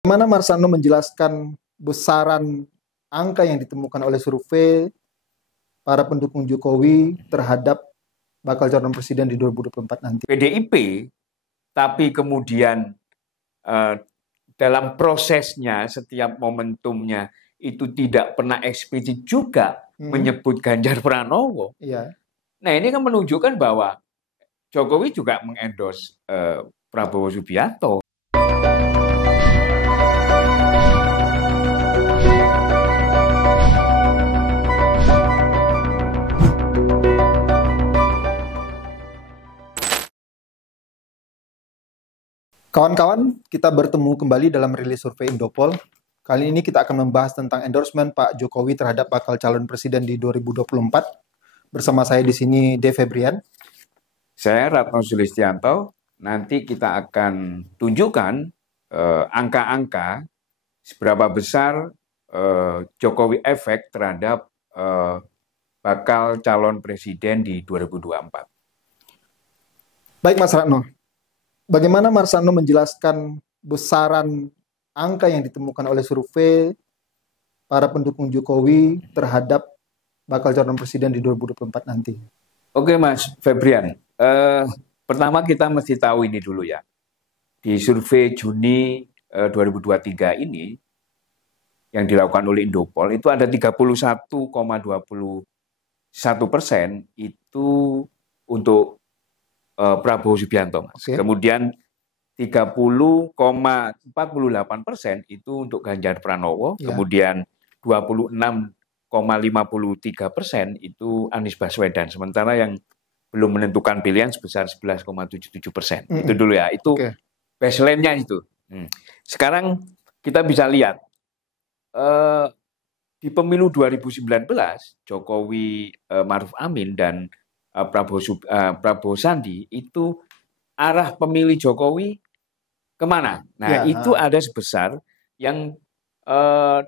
Bagaimana Marsano menjelaskan besaran angka yang ditemukan oleh survei para pendukung Jokowi terhadap bakal calon presiden di 2024 nanti? PDIP, tapi kemudian dalam prosesnya, setiap momentumnya itu tidak pernah eksplisit juga menyebut Ganjar Pranowo. Iya. Nah, ini kan menunjukkan bahwa Jokowi juga mengendorse Prabowo Subianto. Kawan-kawan, kita bertemu kembali dalam rilis survei Indopol. Kali ini kita akan membahas tentang endorsement Pak Jokowi terhadap bakal calon presiden di 2024. Bersama saya di sini, Dev Febrian. Saya Ratno Sulistianto. Nanti kita akan tunjukkan angka-angka seberapa besar Jokowi efek terhadap bakal calon presiden di 2024. Baik Mas Ratno, bagaimana Marsano menjelaskan besaran angka yang ditemukan oleh survei para pendukung Jokowi terhadap bakal calon presiden di 2024 nanti? Oke Mas Febrian, pertama kita mesti tahu ini dulu ya. Di survei Juni 2023 ini, yang dilakukan oleh Indopol, itu ada 31,21% itu untuk Prabowo Subianto, Mas. Okay. Kemudian 30,48% itu untuk Ganjar Pranowo, kemudian 26,53% itu Anies Baswedan. Sementara yang belum menentukan pilihan sebesar 11,77%. Itu dulu ya, itu baseline-nya itu. Sekarang kita bisa lihat, di pemilu 2019, Jokowi Maruf Amin dan Prabowo Sandi, itu arah pemilih Jokowi kemana? Nah, itu ada sebesar yang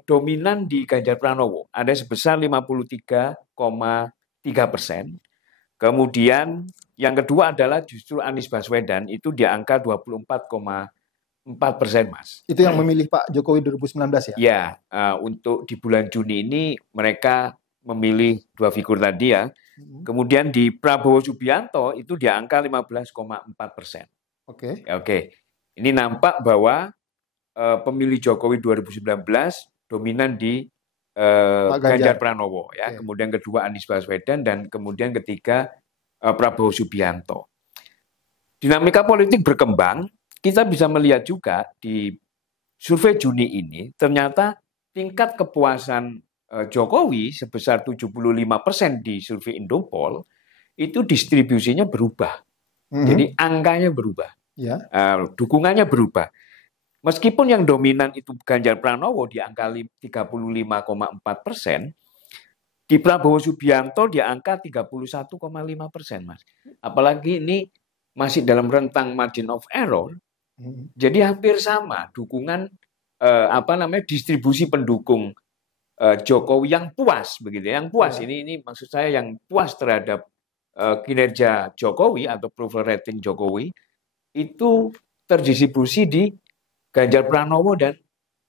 dominan di Ganjar Pranowo, ada sebesar 53,3%. Kemudian yang kedua adalah justru Anies Baswedan, itu di angka 24,4%, Mas. Itu yang memilih Pak Jokowi 2019 ya? Ya, untuk di bulan Juni ini mereka memilih dua figur tadi ya. Kemudian di Prabowo Subianto itu di angka 15,4%. Oke. Ini nampak bahwa pemilih Jokowi 2019 dominan di Ganjar Pranowo ya. Kemudian kedua Anies Baswedan dan kemudian ketiga Prabowo Subianto. Dinamika politik berkembang, kita bisa melihat juga di survei Juni ini ternyata tingkat kepuasan Jokowi sebesar 75% di survei Indopol itu distribusinya berubah. Jadi angkanya berubah. Dukungannya berubah. Meskipun yang dominan itu Ganjar Pranowo di angka 35,4%, di Prabowo Subianto di angka 31,5%, Mas. Apalagi ini masih dalam rentang margin of error. Jadi hampir sama dukungan distribusi pendukung Jokowi yang puas begitu, yang puas ini maksud saya yang puas terhadap kinerja Jokowi atau approval rating Jokowi itu terdistribusi di Ganjar Pranowo dan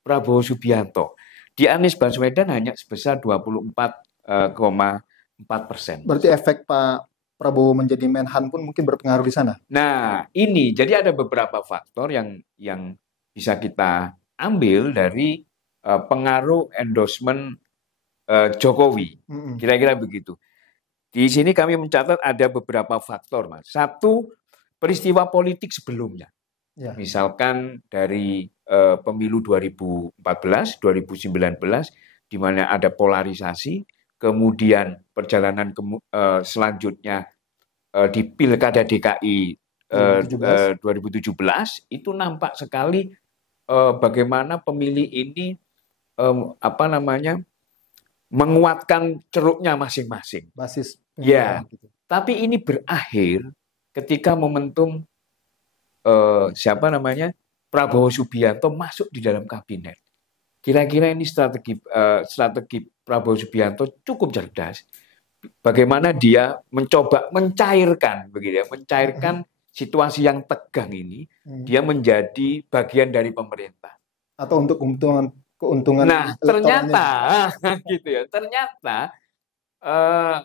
Prabowo Subianto. Di Anies Baswedan hanya sebesar 24,4%. Berarti efek Pak Prabowo menjadi Menhan pun mungkin berpengaruh di sana. Nah, ini jadi ada beberapa faktor yang bisa kita ambil dari pengaruh endorsement Jokowi. Kira-kira begitu. Di sini kami mencatat ada beberapa faktor, Mas. Satu, peristiwa politik sebelumnya. Misalkan dari pemilu 2014, 2019, di mana ada polarisasi, kemudian perjalanan selanjutnya di Pilkada DKI 2017 itu nampak sekali bagaimana pemilih ini menguatkan ceruknya masing-masing. Basis. Gitu. Tapi ini berakhir ketika momentum Prabowo Subianto masuk di dalam kabinet. Kira-kira ini strategi Prabowo Subianto cukup cerdas. Bagaimana dia mencoba mencairkan situasi yang tegang ini, dia menjadi bagian dari pemerintah. atau untuk keuntungan Nah, elektoralnya. ternyata gitu ya. Ternyata eh,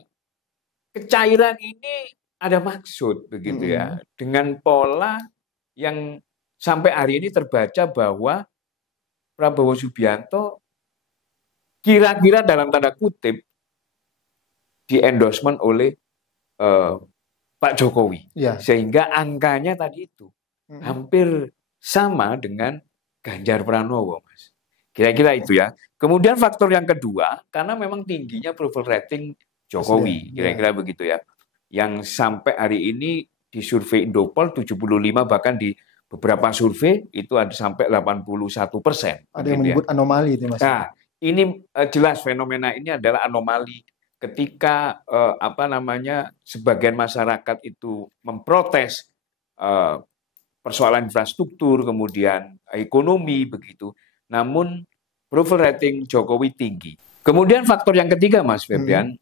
kecairan ini ada maksud begitu ya. Mm-mm. Dengan pola yang sampai hari ini terbaca bahwa Prabowo Subianto kira-kira dalam tanda kutip di endorsement oleh eh, Pak Jokowi. Ya. Sehingga angkanya tadi itu Mm-mm. hampir sama dengan Ganjar Pranowo, Mas. Kira-kira itu ya. Kemudian faktor yang kedua, karena memang tingginya approval rating Jokowi, Presiden, ya. kira-kira begitu ya. Yang sampai hari ini di survei Indopol 75, bahkan di beberapa survei itu ada sampai 81%. Ada yang Begitu ya. menyebut anomali itu, Mas. Nah, ini jelas fenomena ini adalah anomali ketika sebagian masyarakat itu memprotes persoalan infrastruktur, kemudian ekonomi begitu. Namun approval rating Jokowi tinggi. Kemudian faktor yang ketiga, Mas Febrian,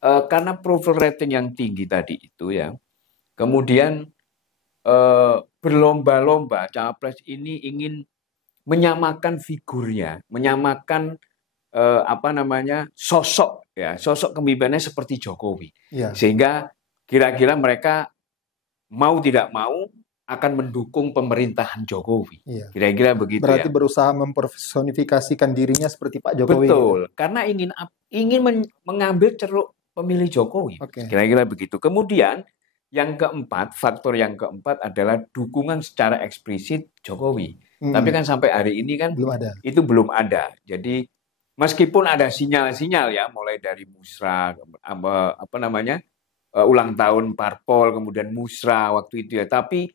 karena approval rating yang tinggi tadi itu ya, kemudian berlomba-lomba capres ini ingin menyamakan figurnya, menyamakan sosok kepemimpinannya seperti Jokowi, Ya. sehingga kira-kira mereka mau tidak mau akan mendukung pemerintahan Jokowi. Iya. Kira-kira begitu. Berarti ya. berusaha mempersonifikasikan dirinya seperti Pak Jokowi. Betul, gitu. Karena ingin mengambil ceruk pemilih Jokowi. Okay. Kira-kira begitu. Kemudian yang keempat, faktor yang keempat adalah dukungan secara eksplisit Jokowi. Tapi kan sampai hari ini kan itu belum ada. Jadi meskipun ada sinyal-sinyal ya, mulai dari musra, ulang tahun parpol, kemudian musra waktu itu ya, tapi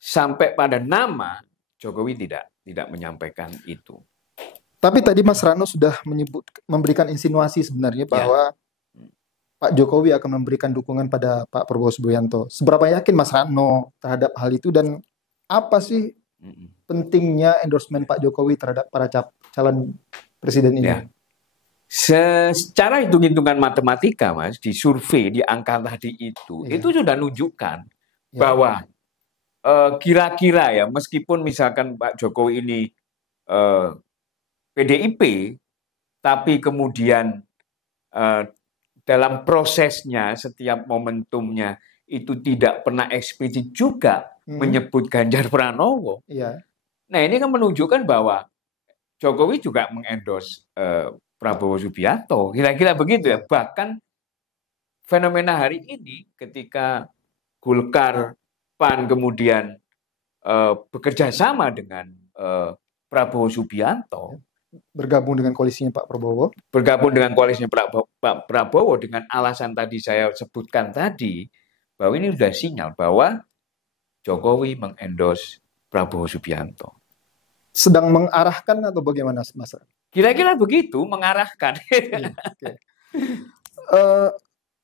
sampai pada nama Jokowi tidak menyampaikan itu. Tapi tadi Mas Rano sudah memberikan insinuasi sebenarnya bahwa Pak Jokowi akan memberikan dukungan pada Pak Prabowo Subianto. Seberapa yakin Mas Rano terhadap hal itu, dan apa sih pentingnya endorsement Pak Jokowi terhadap para calon presiden ini? Ya. Secara hitung-hitungan matematika, Mas, di survei, di angka tadi itu sudah nunjukkan bahwa kira-kira ya, meskipun misalkan Pak Jokowi ini PDIP, tapi kemudian dalam prosesnya, setiap momentumnya itu tidak pernah eksplisit juga menyebut Ganjar Pranowo. Nah, ini kan menunjukkan bahwa Jokowi juga mengendorse Prabowo Subianto, kira-kira begitu ya. Bahkan fenomena hari ini ketika Golkar, PAN kemudian bekerja sama dengan Prabowo Subianto, bergabung dengan koalisinya Pak Prabowo. Bergabung dengan koalisinya Pak Prabowo dengan alasan tadi saya sebutkan tadi, bahwa ini sudah sinyal bahwa Jokowi mengendorse Prabowo Subianto. Sedang mengarahkan atau bagaimana, Mas? Kira-kira begitu, mengarahkan.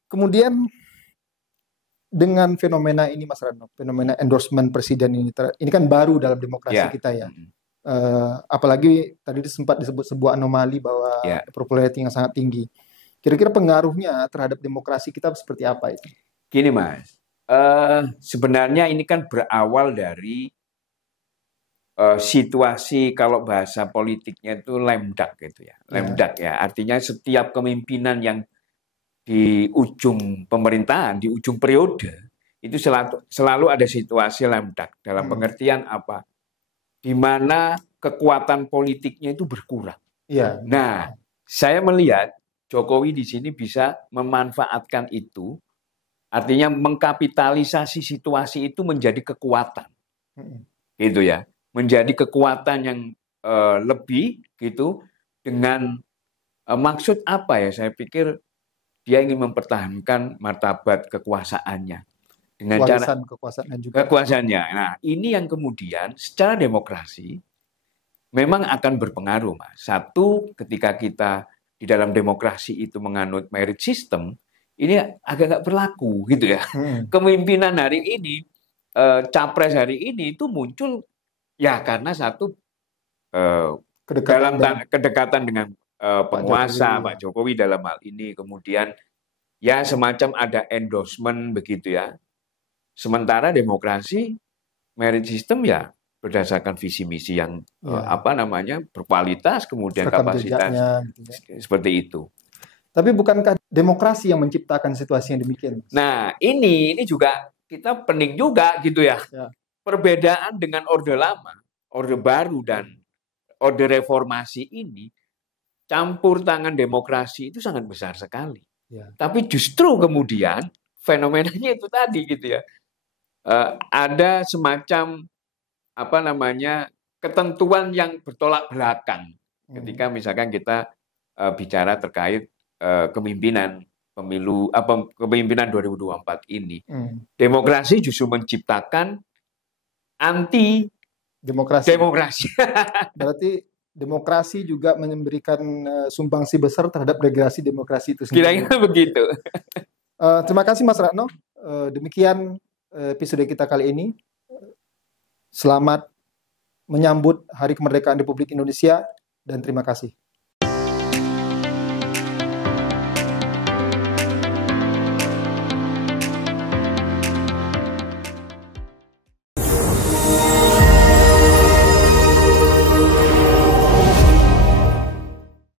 Kemudian dengan fenomena ini, Mas Rano, fenomena endorsement presiden ini kan baru dalam demokrasi kita ya. Apalagi tadi sempat disebut sebuah anomali bahwa approval rating yang sangat tinggi. Kira-kira pengaruhnya terhadap demokrasi kita seperti apa itu? Gini, Mas, sebenarnya ini kan berawal dari situasi, kalau bahasa politiknya itu lemdak gitu ya. Lemdak ya, artinya setiap kepemimpinan yang di ujung pemerintahan, di ujung periode, itu selalu ada situasi lemdak. Dalam pengertian apa? Di mana kekuatan politiknya itu berkurang. Nah, saya melihat Jokowi di sini bisa memanfaatkan itu, artinya mengkapitalisasi situasi itu menjadi kekuatan, gitu ya, menjadi kekuatan yang lebih gitu, dengan maksud apa ya? Saya pikir dia ingin mempertahankan martabat kekuasaannya dengan cara kekuasaannya. Nah, ini yang kemudian secara demokrasi memang akan berpengaruh, Mas. Satu, ketika kita di dalam demokrasi itu menganut merit system, ini agak nggak berlaku gitu ya. Kepemimpinan hari ini, capres hari ini itu muncul ya karena satu kedekatan dengan penguasa Pak Jokowi dalam hal ini, kemudian ya semacam ada endorsement begitu ya. Sementara demokrasi merit system ya berdasarkan visi misi yang berkualitas, kemudian Rekam kapasitas jejaknya, gitu ya. seperti itu. Tapi bukankah demokrasi yang menciptakan situasi yang demikian? Nah, ini juga kita penting juga gitu ya. Perbedaan dengan Orde Lama, Orde Baru dan Orde Reformasi ini, campur tangan demokrasi itu sangat besar sekali. Tapi justru kemudian fenomenanya itu tadi gitu ya. Ada semacam ketentuan yang bertolak belakang ketika misalkan kita bicara terkait kepemimpinan pemilu kepemimpinan 2024 ini. Demokrasi justru menciptakan anti demokrasi. Berarti demokrasi juga memberikan sumbangsi besar terhadap degradasi demokrasi itu sendiri. Kira-kira begitu. Terima kasih Mas Ratno. Demikian episode kita kali ini. Selamat menyambut Hari Kemerdekaan Republik Indonesia dan terima kasih.